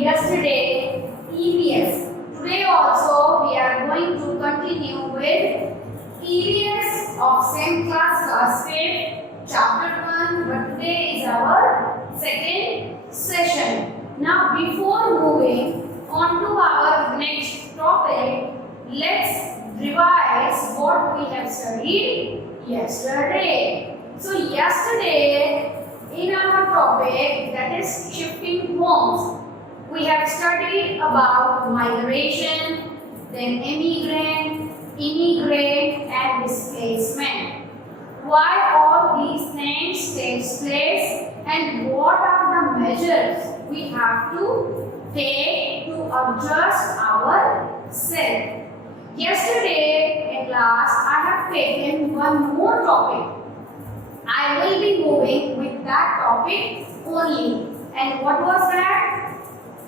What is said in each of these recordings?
yesterday EVS. Today also we are going to continue with EVS of same class 5th chapter 1, but today is our second session. Now before moving on to our next topic, let's revise what we have studied yesterday. So yesterday in our topic, that is shifting homes, we have studied about migration, then immigrant, immigrant and displacement. Why all these things takes place and what are the measures we have to take to adjust ourselves. Yesterday in class I have taken one more topic. I will be moving with that topic only. And what was that?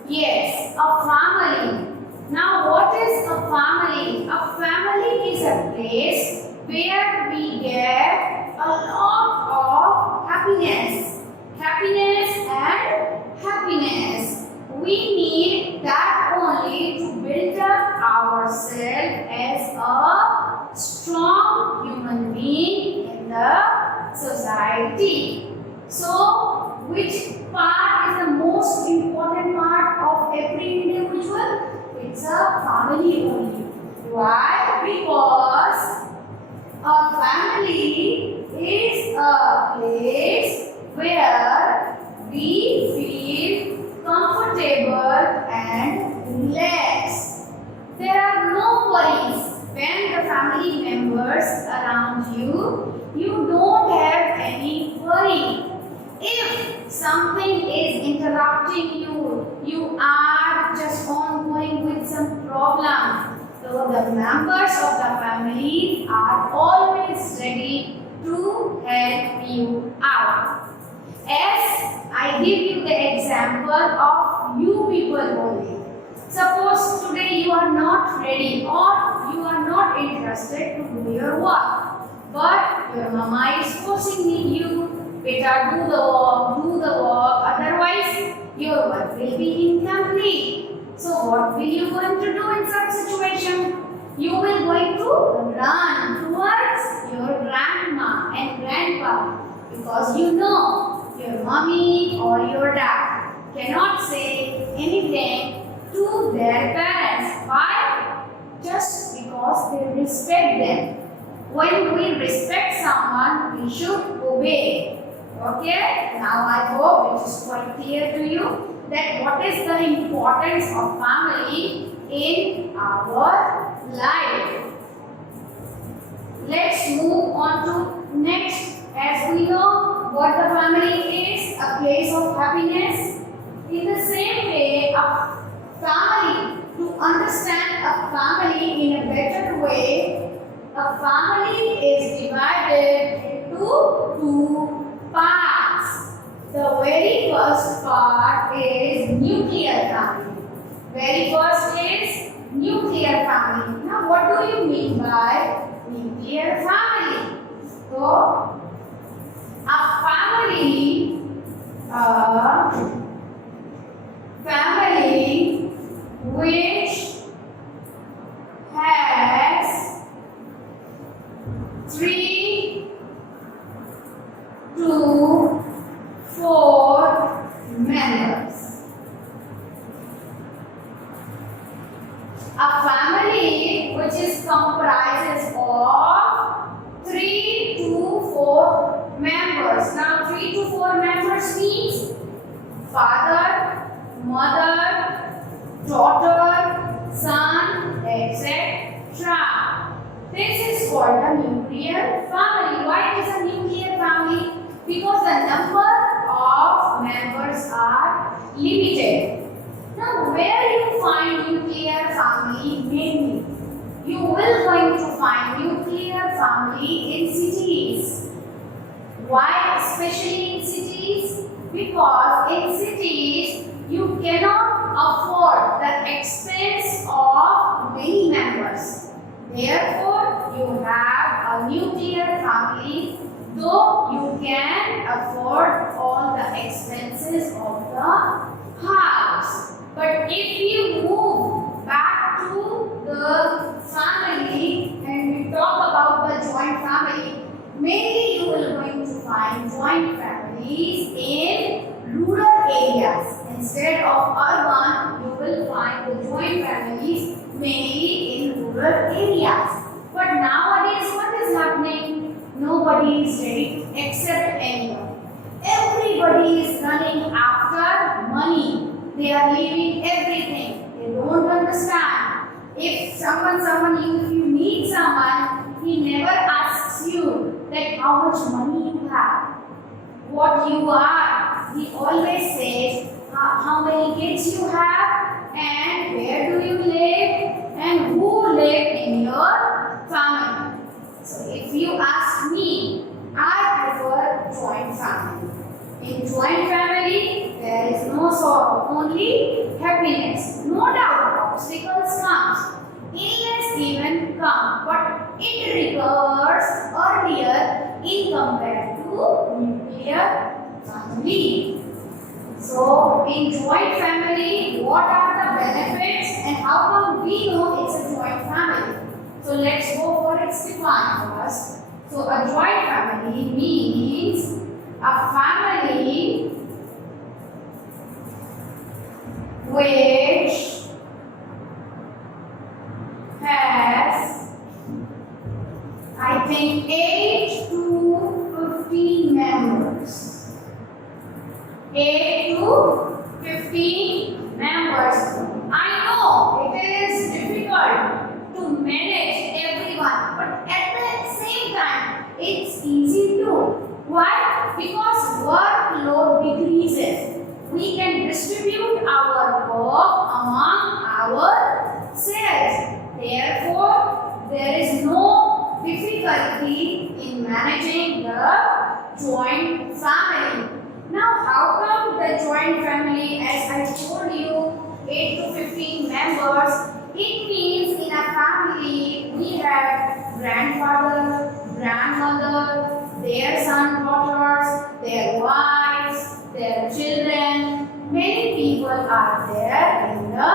Yes, a family. Now what is a family? A family is a place where we get a lot of happiness. Happiness and happiness. We need that only to build up ourselves as a strong human being in the society. So, which part is the most important part of every individual? It's a family only. Why? Because a family is a place where we feel comfortable and relaxed. There are no worries when the family members around you. You don't have any worry. If something is interrupting you, you are just ongoing with some problem. So the members of the family are always ready to help you out. As I give you the example of you people only. Suppose today you are not ready or you are not interested to do your work, but your mama is forcing you, beta, do the work, otherwise your work will be incomplete. So what will you going to do in such situation? You will going to run towards your grandma and grandpa, because you know your mommy or your dad cannot say anything to their parents. Why? Just because they respect them. When we respect someone, we should obey. Okay? Now I hope it is quite clear to you that what is the importance of family in our life. Let's move on to next. As we know what the family is, a place of happiness. In the same way, a family, to understand a family in a better way, a family is divided into two parts. The very first part is nuclear family. Very first is nuclear family. Now what do you mean by nuclear family? So, a family which has 3 to 4 members. A family which is comprises of 3 to 4 members. Now 3 to 4 members means father, mother, daughter, son, etc. This is called a nuclear family. Why it is a nuclear family? Because the number of members are limited. Now where you find nuclear family mainly? You will going to find nuclear family in cities. Why especially in cities? Because in cities you cannot afford the expense of many members. Therefore, you have a nuclear family, though you can afford all the expenses of the house. But they are leaving everything. They don't understand. If you meet someone, he never asks you that how much money you have, what you are. He always says how many kids you have and where do you live and who live in your family. So if you ask me, I prefer joint family. In joint family, there is no sorrow, only happiness. No doubt, obstacles comes, illness even come, but it recurs earlier in compared to nuclear family. So, in joint family, what are the benefits and how come we know it's a joint family? So, let's go for its define first. So, a joint family means a family which has, I think, 8 to 15 members. 8 to 15 members. I know it is difficult to manage everyone, but at the same time, it's easy too. Why? Because workload decreases. We can distribute our work among ourselves. Therefore, there is no difficulty in managing the joint family. Now, how come the joint family, as I told you, 8 to 15 members, it means in a family we have grandfather, grandmother, their son, daughters, their wives, their children. Many people are there in the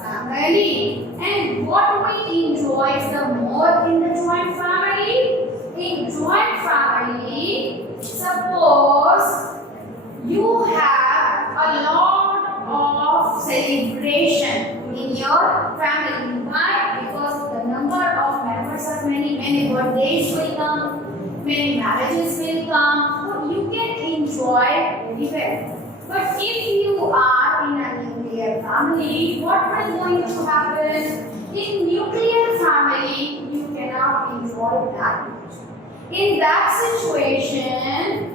family. And what we enjoy the more in the joint family? In joint family, suppose you have a lot of celebration in your family. Why? Because the number of members are many birthdays will come, many marriages will come, so you can enjoy very well. But if you are in a nuclear family, what is going to happen? In nuclear family, you cannot enjoy that much. In that situation,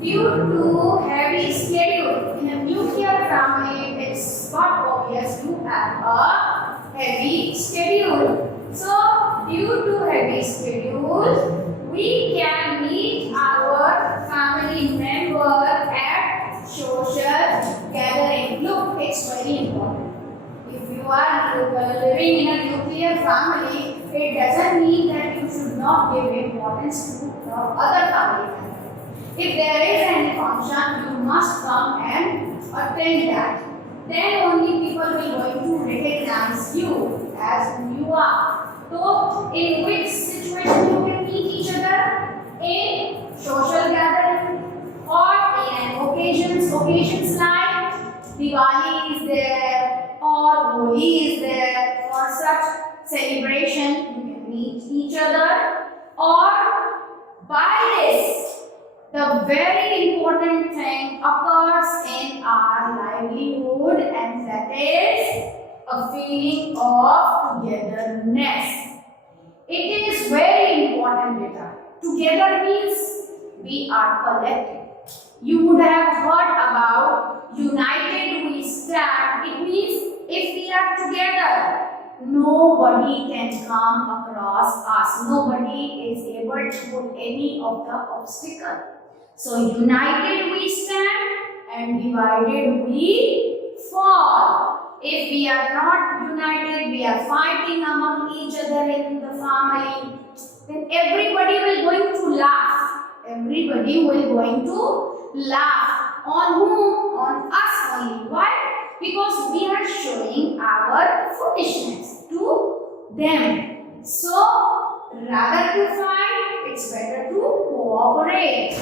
due to heavy schedule, in a nuclear family, it's not obvious you have a heavy schedule. So, due to heavy schedule, we can meet our family member at social gathering. Look, it's very important. If you are living in a nuclear family, it doesn't mean that you should not give importance to the other family members. If there is any function, you must come and attend that. Then only people will going to recognize you as who you are. So, in which situation you can meet each other? In social gathering or in occasions like Diwali is there or Holi is there or such celebration you can meet each other. Or by this, the very important thing occurs in our livelihood, and that is a feeling of togetherness. It is very important, beta. Together means we are collective. You would have heard about united we stand. It means if we are together, nobody can come across us. Nobody is able to put any of the obstacle. So united we stand and divided we fall. If we are not united, we are fighting among each other in the family, then everybody will going to laugh. Everybody will going to laugh. On whom? On us only. Why? Because we are showing our foolishness to them. So, rather to fight, it's better to cooperate.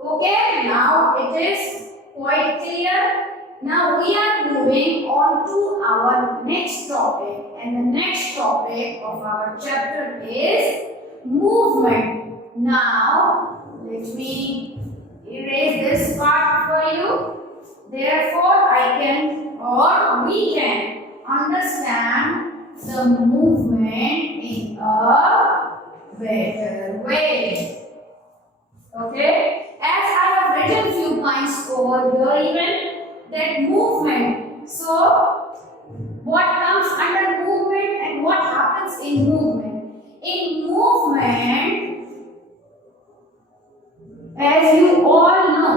Okay, now it is quite clear. Now we are moving on to our next topic, and the next topic of our chapter is movement. Now let me erase this part for you. Therefore, I can or we can understand the movement in a better way. Okay? As I have written few points over here even that movement. So, what comes under movement and what happens in movement? In movement, as you all know,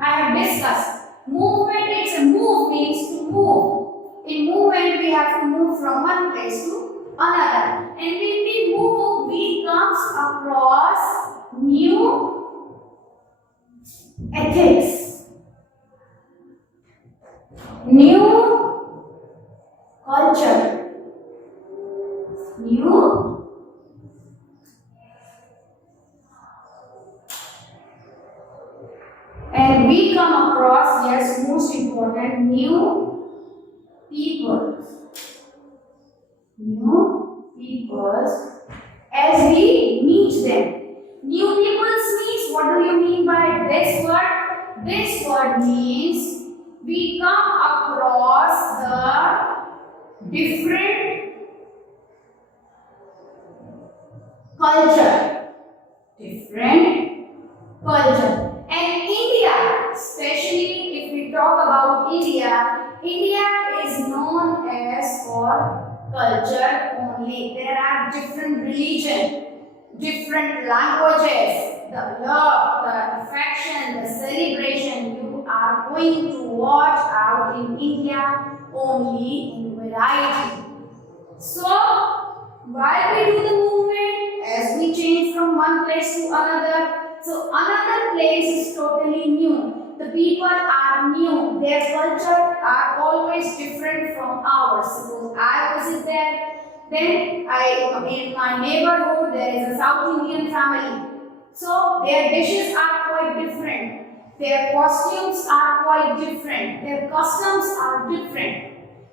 I have discussed, movement is a move means to move. In movement, we have to move from one place to another. And when we move, we comes across new ethics, new culture, new and we come across, yes, most important, new people as we meet them. New peoples means, what do you mean by this word? This word means we come across the different culture. And India, especially if we talk about India, India is known as for culture only. There are different religions, different languages, the love, the affection, the celebration you are going to watch out in India only in variety. So, while we do the movement, as we change from one place to another, so another place is totally new. The people are new. Their culture are always different from ours. Suppose I visit there, then in my neighborhood there is a South Indian family. So their dishes are quite different. Their costumes are quite different. Their customs are different.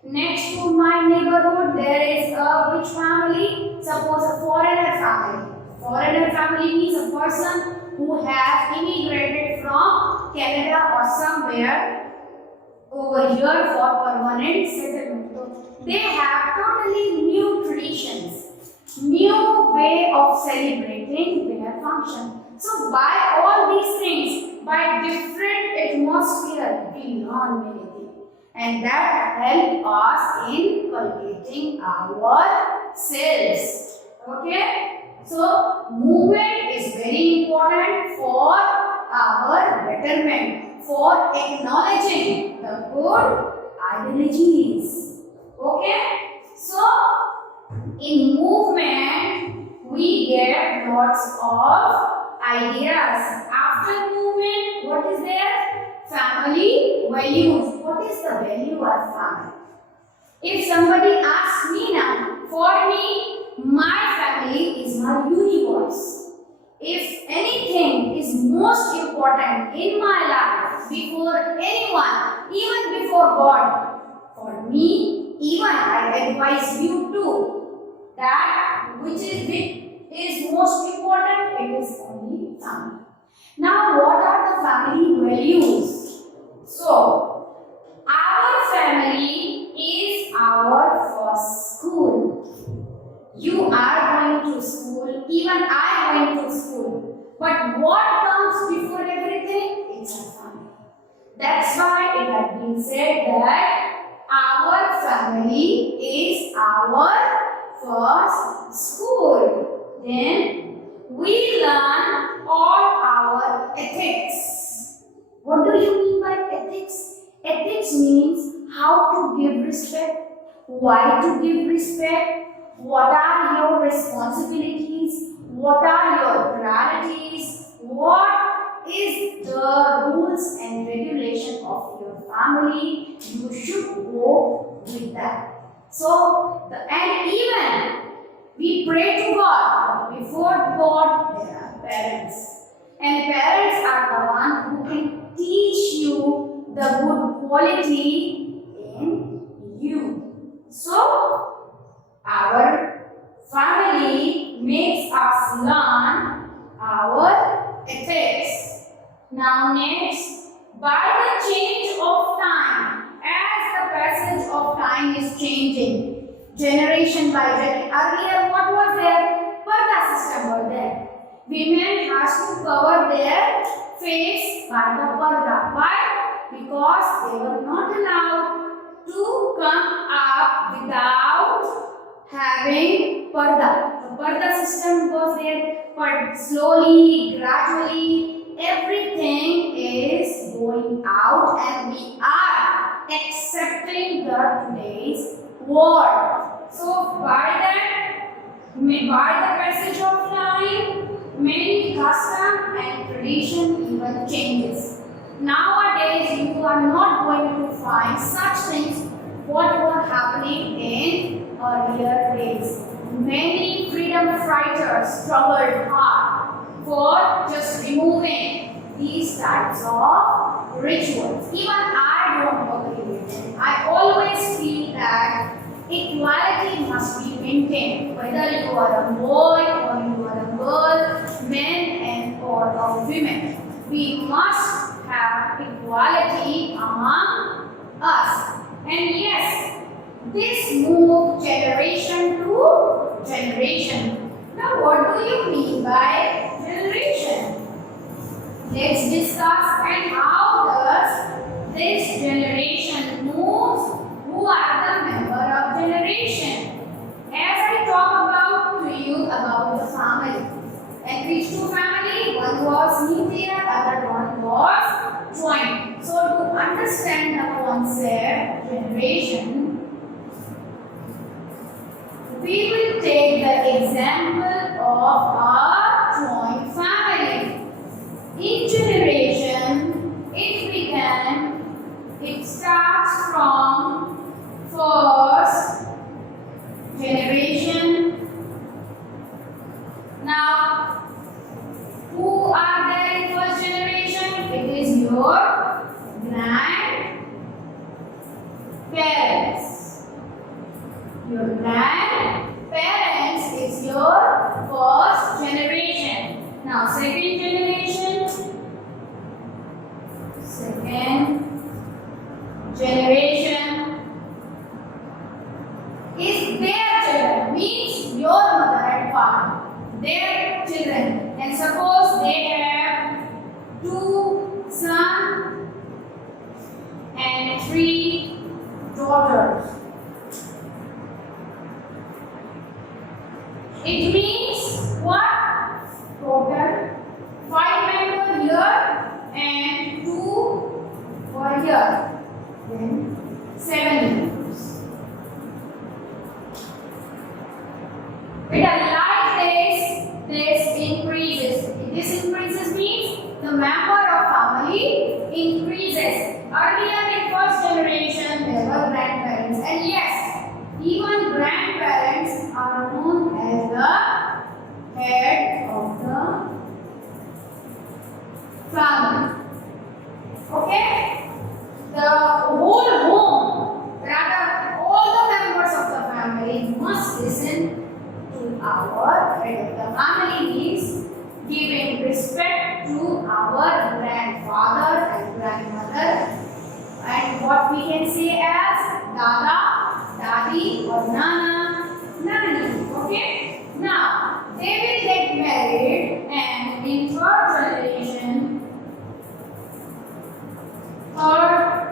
Next to my neighborhood, there is a which family? Suppose a foreigner family. Foreigner family means a person who has immigrated from Canada or somewhere over here for permanent settlement. So they have totally new traditions, new way of celebrating their function. So by all these things, by different atmosphere, we learn many things. And that help us in cultivating ourselves. Okay? So, movement is very important for our betterment, for acknowledging the good ideologies. Okay? So, in movement, we get lots of ideas. After movement, what is there? Family values. What is the value of family? If somebody asks me now, for me, my family is my universe. If anything is most important in my life before anyone, even before God, for me, even I advise you too, that which is most important, it is only family. Now, what are the family values? So, our family is our first school. You are going to school, even I went to school. But what comes before everything? It's our family. That's why it has been said that our family is our first school. Then we learn all our ethics. What do you mean by ethics? Ethics means how to give respect, why to give respect, what are your responsibilities, what are your priorities, what is the rules and regulation of your family. You should go with that. So, and even we pray to God, but before God there are parents. And parents are the one who can teach you the good quality in you. So, our family makes us learn our ethics. Now next, by the change of time, as the passage of time is changing, generation by generation. Earlier, what was there? Parda system was there. Women has to cover their face by the parda. Why? Because they were not allowed to come up without having parda. The parda system was there, but slowly, gradually, everything is going out, and we are accepting the today's world. So by the passage of time, many custom and tradition even changes. Nowadays, you are not going to find such things what were happening in earlier days. Many freedom fighters struggled hard for just removing these types of rituals. Even I don't agree with it. I always feel that equality must be maintained, whether you are a boy or you are a girl, men and or women. We must have equality among us. And yes, this moves generation to generation. Now, what do you mean by generation? Let's discuss, and how does this generation moves? Who are the member of generation? As I talk about to you about the family, and these two family, one was nuclear, other one was joint. So to understand the concept generation, we will take the example of a joint family. In generation, it starts from first generation. Now, who are there in first generation? It is your grandparents. Your grandparents is your first generation. Now, second generation. Is their children, means your mother and father, their children. And suppose they have 2 sons and 3 daughters. It means what? Total 5 members here and 2 were here. Then 7 members. Like this increases. This increases means the member of family increases. Earlier in first generation there were grandparents, and yes, even grandparents are known as the head of the family. Okay? The whole home, rather all the members of the family must listen to our head of the family, is giving respect to our grandfather and grandmother, and what we can say as Dada, Dadi or Nana, Nani. Okay? Now, they will get married, and in third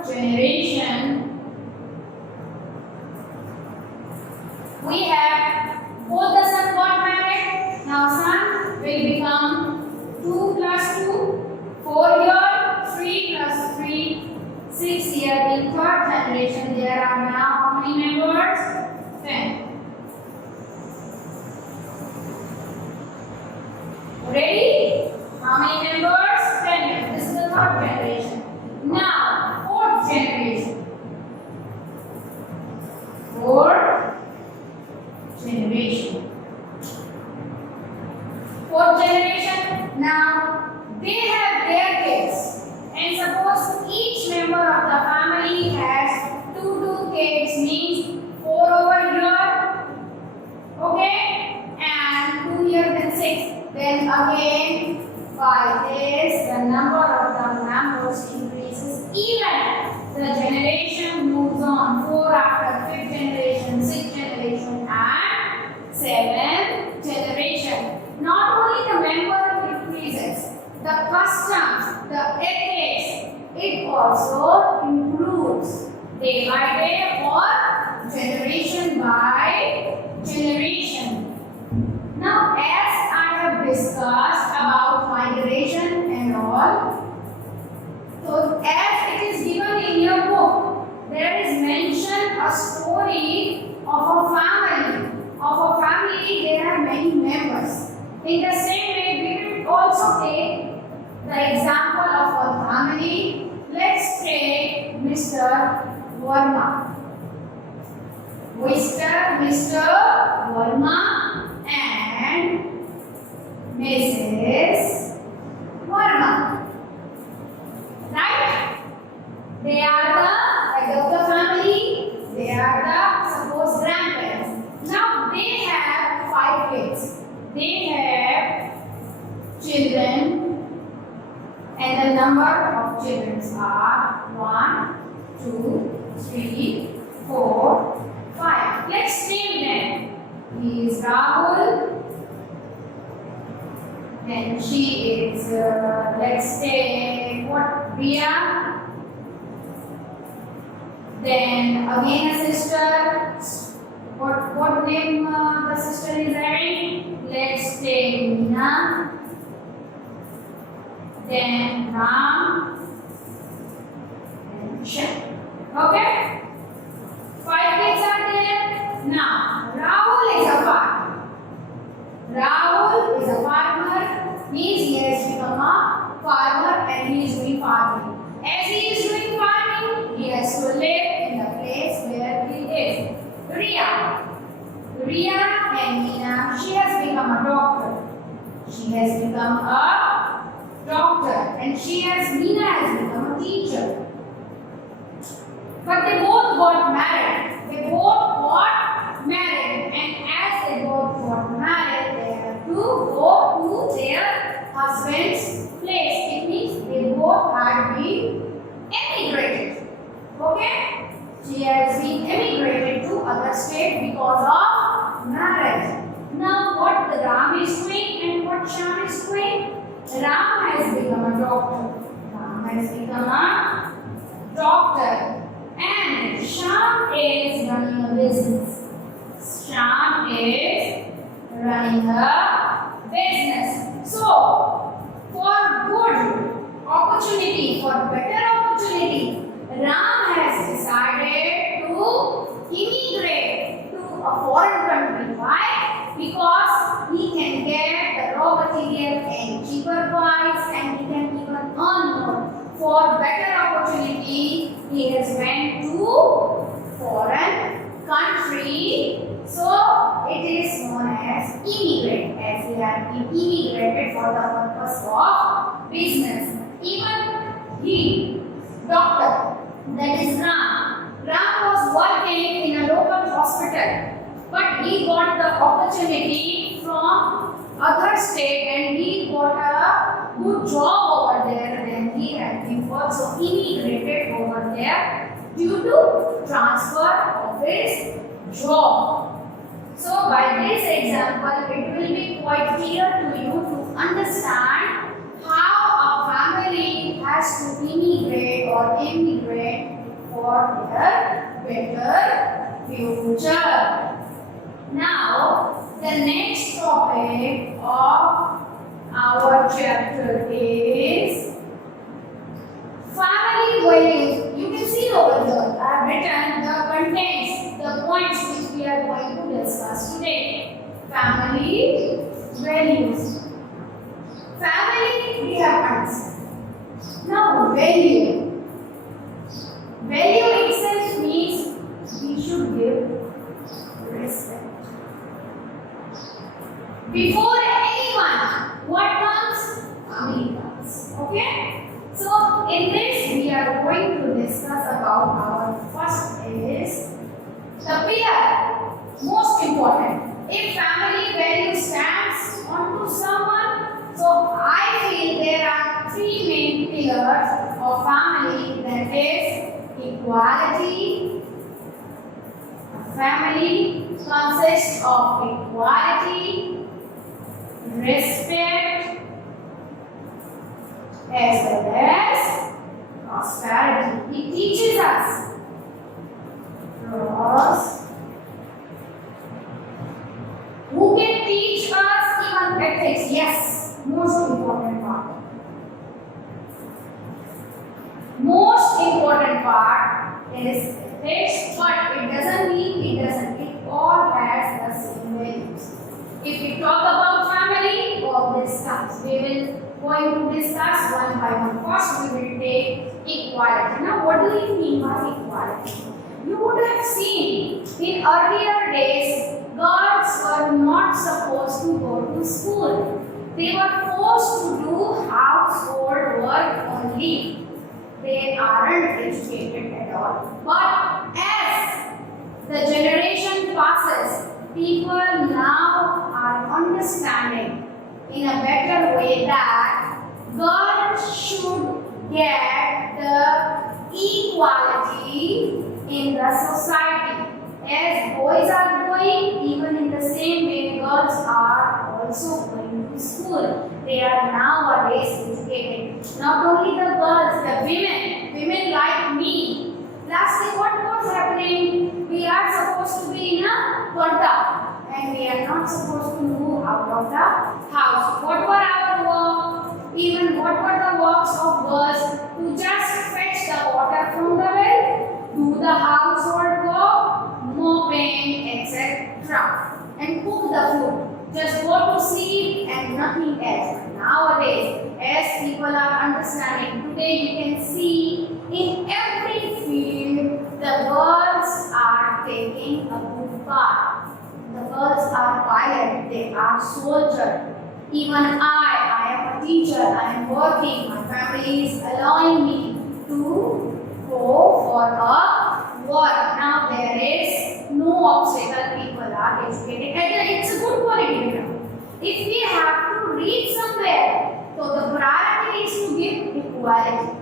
generation, we have both the sons got married. Now son will become 2 plus 2, 4 here, 3 plus 3, 6 here. In third generation, there are now how many members? 10. Ready? How many members? 10 members. This is the third generation. Now, fourth generation. Fourth generation. Now, they have their kids. And suppose each member of the family has 2 kids, means 4 over here. Okay? And 2 here, then 6. Then again, by this, the number of the members also improves day by day or generation by generation. Now, as I have discussed about migration and all, so as it is given in your book, there is mentioned a story of a family. Of a family, there are many members. In the same way, we will also take the example of a family. Let's take Mr. Verma. Mr. Verma and Mrs. Verma. Right? They are the head of the family. They are the suppose grandparents. Now they have 5 kids. They have children, and the number of children are 1, 2, 3, 4, 5. Let's name them. He is Rahul. Then she is, let's say, what, Priya. Then again a sister. What name the sister is having? Let's say Meena. Then Ram and Shem. Okay? 5 kids are there. Now, Rahul is a farmer. Rahul is a farmer, means he has become a farmer and he is doing farming. As he is doing farming, he has to live in the place where he is. Riya and Meena, she has become a doctor. She has become a doctor and Meena has become a teacher. But they both got married. And as they both got married, they have to go to their husband's place. It means they both had been emigrated. Okay? She has been emigrated to other state because of marriage. Now what the Ram is doing and what Shyam is doing? Ram has become a doctor. And Shyam is running a business. So, for good opportunity, for better opportunity, Ram has decided to immigrate to a foreign country. Why? Because he can get the raw material in cheaper price and he can even earn more. For better opportunity, he has went to foreign country. So it is known as immigrant, as he has been immigrated for the purpose of business. Even he, doctor, that is Ram. Ram was working in a local hospital, but he got the opportunity from other state and he got a good job over there. Then he had been also immigrated over there due to transfer of his job. So by this example, it will be quite clear to you to understand how a family has to immigrate or immigrate for their better future. Now, the next topic of our chapter is family values. You can see over here, I have written the contents, the points which we are going to discuss today. Family values. Family we have understood. Now value. Value itself means we should give respect. Before anyone, what comes? Family comes. Okay? So in this we are going to discuss about our first is the pillar, most important. If family value stands onto someone, so I feel there are 3 main pillars of family, that is equality. Family consists of equality, respect, as well as prosperity. part is fixed, but it doesn't mean it doesn't. It all has the same values. If we talk about family, all this comes. We will going to discuss one by one. First, we will take equality. Now, what do you mean by equality? You would have seen in earlier days, girls were not supposed to go to school. They were forced to do household work only. They aren't educated at all. But as the generation passes, people now are understanding in a better way that girls should get the equality in the society. As boys are going, even in the same way, girls are also going to school. They are nowadays educated. Not only the girls, the women like me. Lastly, what was happening? We are supposed to be in a porta and we are not supposed to move out of the house. What were our work? Even what were the works of girls? To just fetch the water from the well, do the household work, mopping, etc. and cook the food. Just go to sleep and nothing else. But nowadays, as people are understanding, today you can see in every field the girls are taking a good part. The girls are pilot, they are soldier. Even I am a teacher, I am working, my family is allowing me to go for a work. Now there is no obstacle, people are educated. And it's a good quality. If we have to reach somewhere, so the priority is to give equality.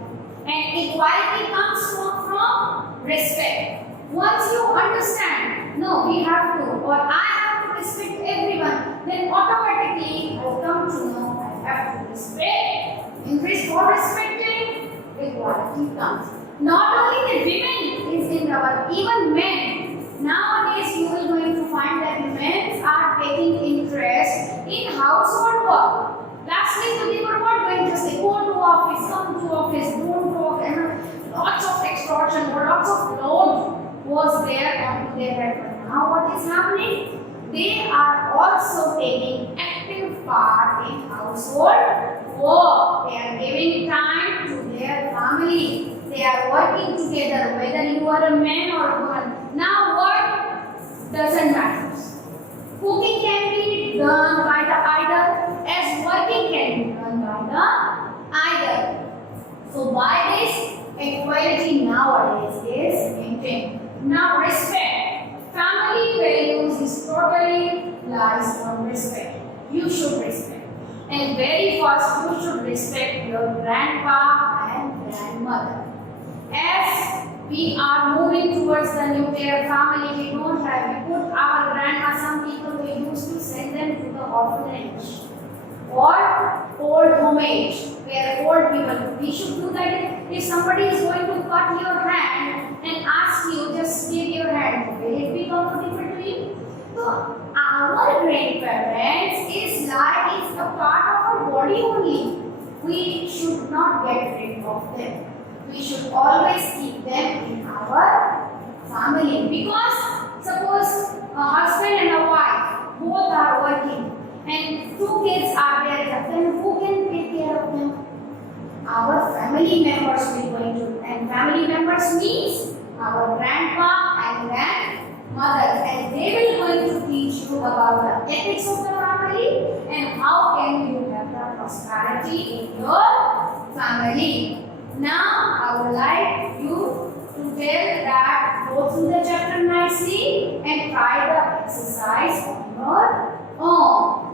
And equality comes from respect. Once you understand, no, we have to, or I have to respect everyone, then automatically I come to know I have to respect. In for respecting, equality comes. Not only the women is in our, even men. Nowadays you will going to find that men are taking interest in household work. Lastly, they were not going to say, go to office, come to office, don't talk, and lots of extortion or lots of load was there onto their head. But now what is happening? They are also taking active part in household work. They are giving time to their family. They are working together, whether you are a man or a woman. Now what doesn't matter. Cooking can be done by the either, as working can be done by the either. So by this, equality nowadays is maintained. Now respect. Family values is totally lies on respect. You should respect. And very first, you should respect your grandpa and grandmother. As we are moving towards the nuclear family, we don't have, we put our grandma, some people we used to send them to the orphanage or old home age, where old people, we should do that. If somebody is going to cut your hand and ask you, just give your hand, will it be comfortable to you? So our grandparents is like, it's a part of our body only. We should not get rid of them. We should always keep them in our family, because suppose a husband and a wife both are working and two kids are there, then who can take care of them? Our family members will going to, and family members means our grandpa and grandmother, and they will going to teach you about the ethics of the family and how can you have the prosperity in your family. Now I would like you to tell that, go through the chapter nicely and try the exercise on your own.